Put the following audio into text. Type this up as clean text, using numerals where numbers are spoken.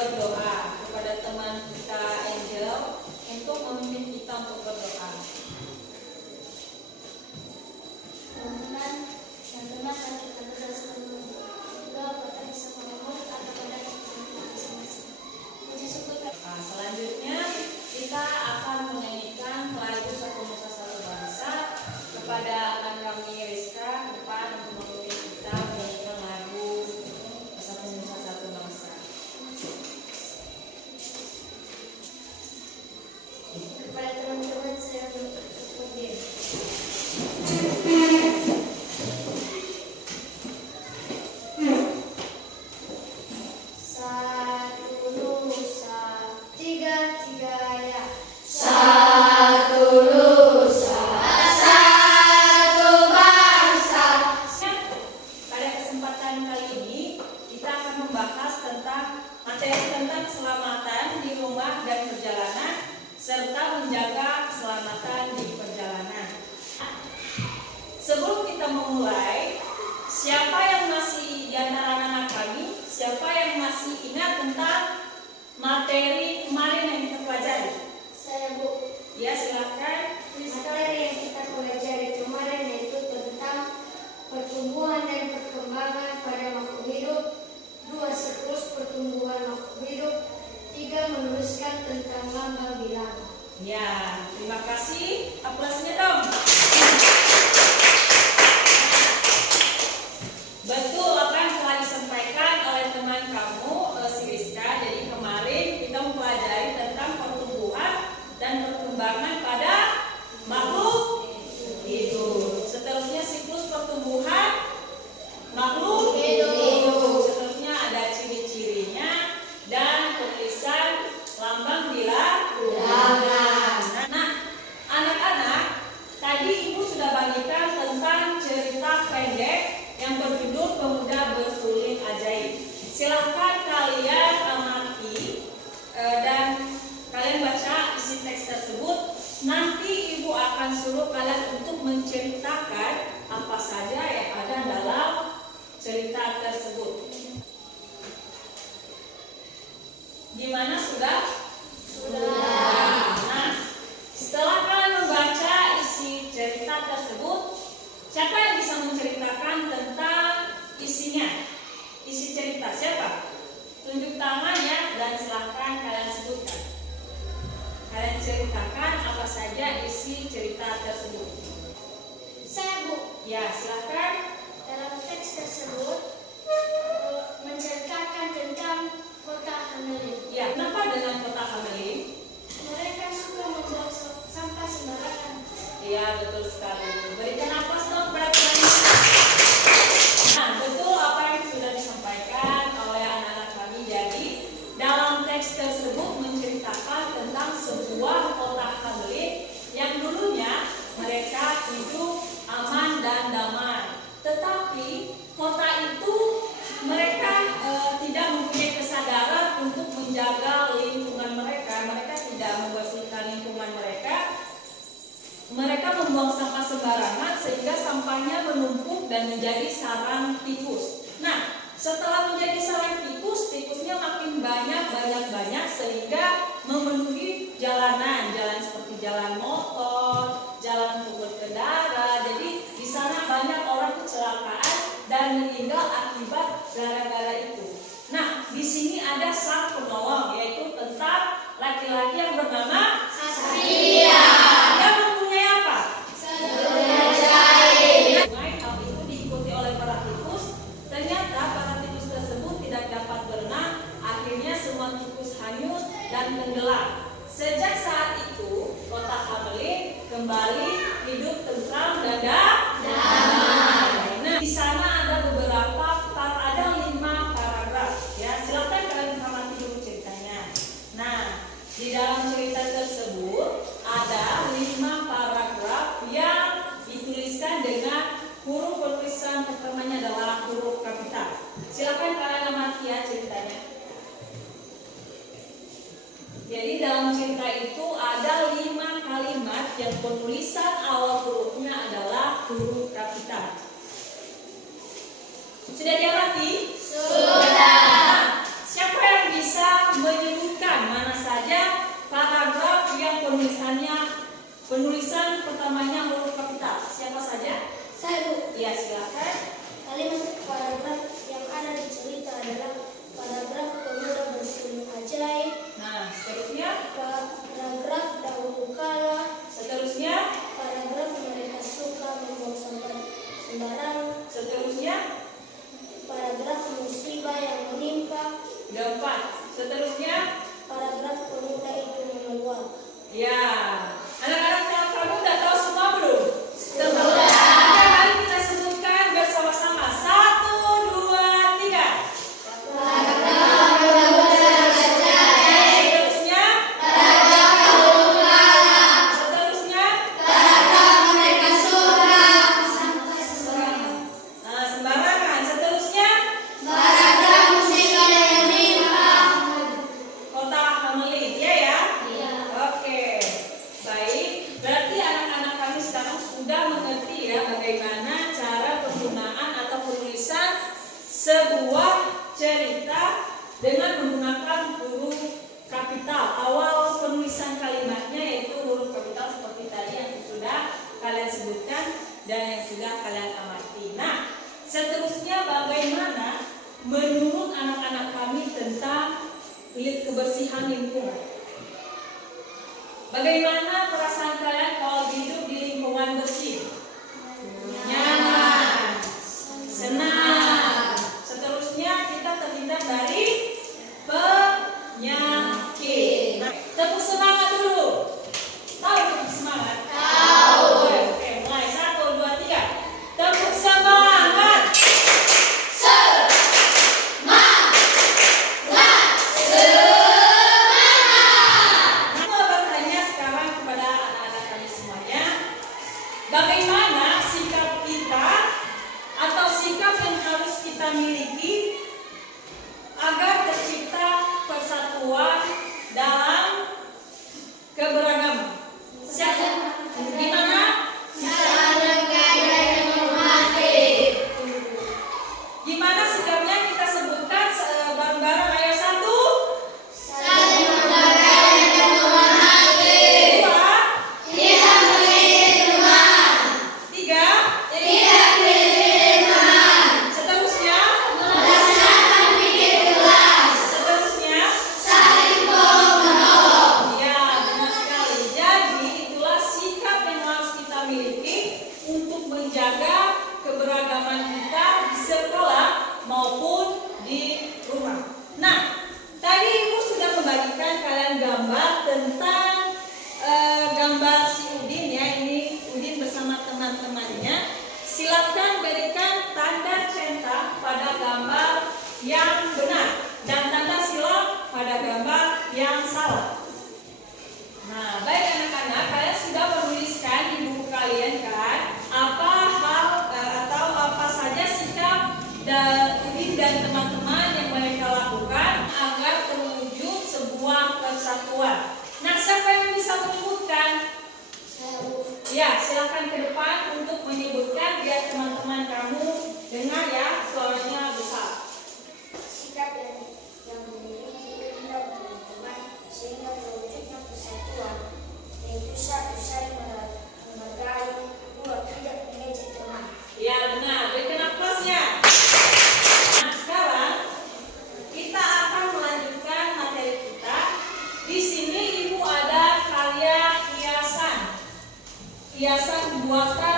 berdoa kepada teman kita Angel untuk memimpin kita untuk berdoa. Teman-teman, mari kita berdoa sebelum berdoa kita bisa mengumpul atau pada masing-masing. Puji syukur. Selanjutnya kita akan menyanyikan lagu Satu Nusa Satu Bangsa. Kepada akan kami Rizka ke depan untuk memimpin kita menyanyikan lagu Satu Nusa Satu Bangsa. Kepada teman-teman saya berdiri. Satu nusa, tiga ya. Satu nusa, satu bangsa. Pada kesempatan kali ini kita akan membahas tentang materi tentang keselamatan di rumah dan perjalanan serta menjaga keselamatan di perjalanan. Sebelum kita memulai, siapa yang masih di antara anak-anak kami, siapa yang masih ingat tentang materi kemarin yang kita pelajari? Saya Bu. Ya, silakan. Materi yang kita pelajari kemarin yaitu tentang pertumbuhan dan perkembangan pada makhluk hidup, 2 siklus pertumbuhan makhluk hidup, 3 menuliskan tentang lambang bilang. Ya, terima kasih. Aplausnya dong. Betul apa yang telah disampaikan oleh teman kamu, si Rizka. Jadi kemarin kita mempelajari tentang pertumbuhan dan perkembangan pada makhluk hidup. Seterusnya siklus pertumbuhan makhluk hidup. Seterusnya ada ciri-cirinya dan penulisan lambang bilangan. Nah, anak-anak, tadi Ibu sudah bagikan tentang cerita pendek yang berjudul Pemuda Bersuling Ajaib. Silahkan kalian amati dan kalian baca isi teks tersebut. Nanti Ibu akan suruh kalian untuk menceritakan apa saja yang ada dalam cerita tersebut. Gimana, sudah? Sudah. Nah, setelah kalian membaca isi cerita tersebut, siapa yang bisa menceritakan tentang isinya? Isi cerita siapa? Tunjuk tangan ya, dan silahkan kalian sebutkan. Kalian ceritakan apa saja isi cerita tersebut. Saya Bu. Ya, silahkan. Dalam teks tersebut menceritakan tentang kota Hamelin. Ya, kenapa dengan kota Hamelin? Mereka suka membuang sampah sembarangan. Iya, betul sekali. Berikan aplaus dong kepada teman. Nah, betul apa yang sudah disampaikan oleh anak-anak kami. Jadi, dalam teks tersebut menceritakan tentang sebuah kota Hamelin yang dulunya mereka hidup aman dan damai. Tetapi kota itu mereka tidak mempunyai kesadaran untuk menjaga lingkungan mereka. Mereka tidak membersihkan lingkungan mereka. Mereka membuang sampah sembarangan sehingga sampahnya menumpuk dan menjadi sarang tikus. Nah, setelah menjadi sarang tikus, tikusnya makin banyak sehingga memenuhi jalanan, jalan seperti jalan motor, jalan untuk berkendara. Jadi di sana banyak orang kecelakaan dan meninggal akibat gara-gara itu. Nah, di sini ada sang penolong, yaitu tentang laki-laki yang bernama Satria. Dia mempunyai apa? Ajaib. Hal itu diikuti oleh para tikus. Ternyata para tikus tersebut tidak dapat berenang. Akhirnya semua tikus hanyut dan tenggelam. Sejak saat itu, kota Hamelin kembali hidup tentram dan damai. Nah, di sana ada ada 5 paragraf. Ya, silakan kalian amati dulu ceritanya. Nah, di dalam cerita tersebut ada 5 paragraf yang dituliskan dengan huruf tulisan pertamanya adalah huruf kapital. Silakan kalian amati ya ceritanya. Jadi dalam cerita itu ada 5 kalimat yang penulisan awal hurufnya adalah huruf kapital. Sudah diamati? Sudah. Nah, siapa yang bisa penulisan pertamanya huruf kapital. Siapa saja? Saya, Bu. Ya, silakan. Kalimat paragraf yang ada di cerita adalah paragraf pemuda berselimut ajaib, Nah, seterusnya. paragraf dahulu kala, Seterusnya. paragraf mereka suka membuang sampah sembarangan, Seterusnya. paragraf musibah yang menimpa, Keempat. Seterusnya. paragraf pemuda itu meluap. Ya, anak-anak kamu udah tahu semua belum? Sudah. Oke, mari kita sebutkan bersama-sama. 1, 2, 3. Seterusnya. Seterusnya. Nah, sembarangan. Seterusnya. Kota Hamelit, ya. Oke, baik. Berarti anak-anak kami sekarang sudah mengerti ya bagaimana cara penggunaan atau penulisan sebuah cerita dengan menggunakan huruf kapital. Awal penulisan kalimatnya yaitu huruf kapital seperti tadi yang sudah kalian sebutkan dan yang sudah kalian amati. Nah, seterusnya bagaimana menurut anak-anak kami tentang kebersihan lingkungan? Bagaimana perasaan kalian kalau hidup di lingkungan bersih? Nyaman, senang. Seterusnya kita terhindar dari penyakit. Nah, tepuk semangat dulu. Tahu tepuk semangat? Tahu. Oke, mulai 1, 2, 3. Tepuk semangat. Bagaimana sikap kita atau sikap yang harus kita miliki agar tercipta persatuan dalam keberagaman? Gimana? Gimana sikapnya kita sebutkan bareng-bareng. Ayo 1. 2